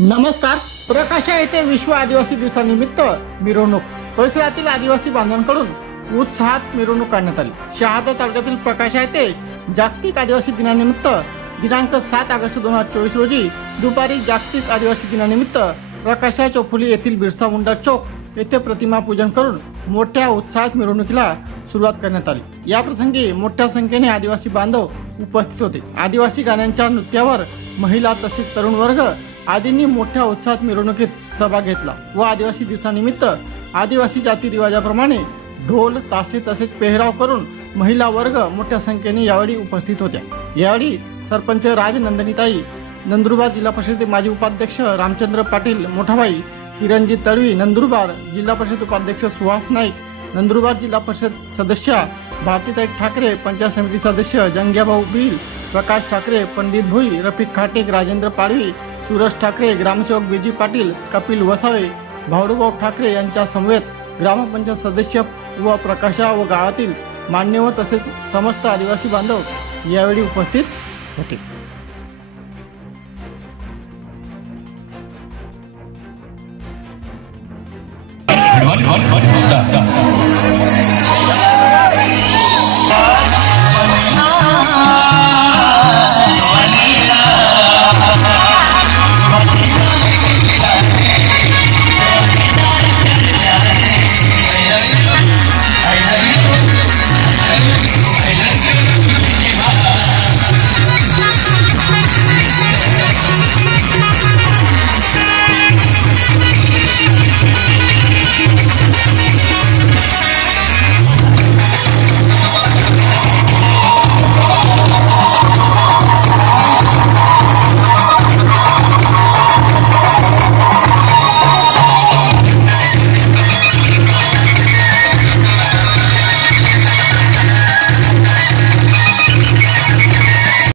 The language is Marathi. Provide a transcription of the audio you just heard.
नमस्कार. प्रकाशा येथे विश्व आदिवासी दिवसानिमित्त मिरवणूक. परिसरातील आदिवासी बांधवांकडून उत्साहात मिरवणूक काढण्यात आली. शहादा तालुक्यातील प्रकाशा येथे जागतिक आदिवासी दिनानिमित्त दिनांक 7 ऑगस्ट 2024 रोजी दुपारी जागतिक आदिवासी दिनानिमित्त प्रकाशा चौफुली येथील बिरसा मुंडा चौक येथे प्रतिमा पूजन करून मोठ्या उत्साहात मिरवणुकीला सुरुवात करण्यात आली. या प्रसंगी मोठ्या संख्येने आदिवासी बांधव उपस्थित होते. आदिवासी गाण्यांच्या नृत्यावर महिला तसेच तरुण वर्ग आदींनी मोठ्या उत्साहात मिरवणुकीत सहभाग घेतला व आदिवासी दिवसानिमित्त आदिवासी जाती रिवाजाप्रमाणे ढोल तासे तसेच पेहराव करून महिला वर्ग मोठ्या संख्येने यावेळी उपस्थित होत्या. यावेळी सरपंच राज नंदनीताई, नंदुरबार जिल्हा परिषद माजी उपाध्यक्ष रामचंद्र पाटील मोठाबाई, किरणजी तळवी नंदुरबार, जिल्हा परिषद उपाध्यक्ष सुहास नाईक, नंदुरबार जिल्हा परिषद सदस्य भारतीताई ठाकरे, पंचायत समिती सदस्य जंग्याभाऊ बील, प्रकाश ठाकरे, पंडित भुई, रफिक खाटेक, राजेंद्र पाडवी, सुरज ठाकरे, ग्रामसेवक बीजी पाटील, कपिल वसावे, भावडूभाऊ ठाकरे यांच्या समवेत ग्रामपंचायत सदस्य व प्रकाशा व गावातील मान्यवर तसेच समस्त आदिवासी बांधव यावेळी उपस्थित होते.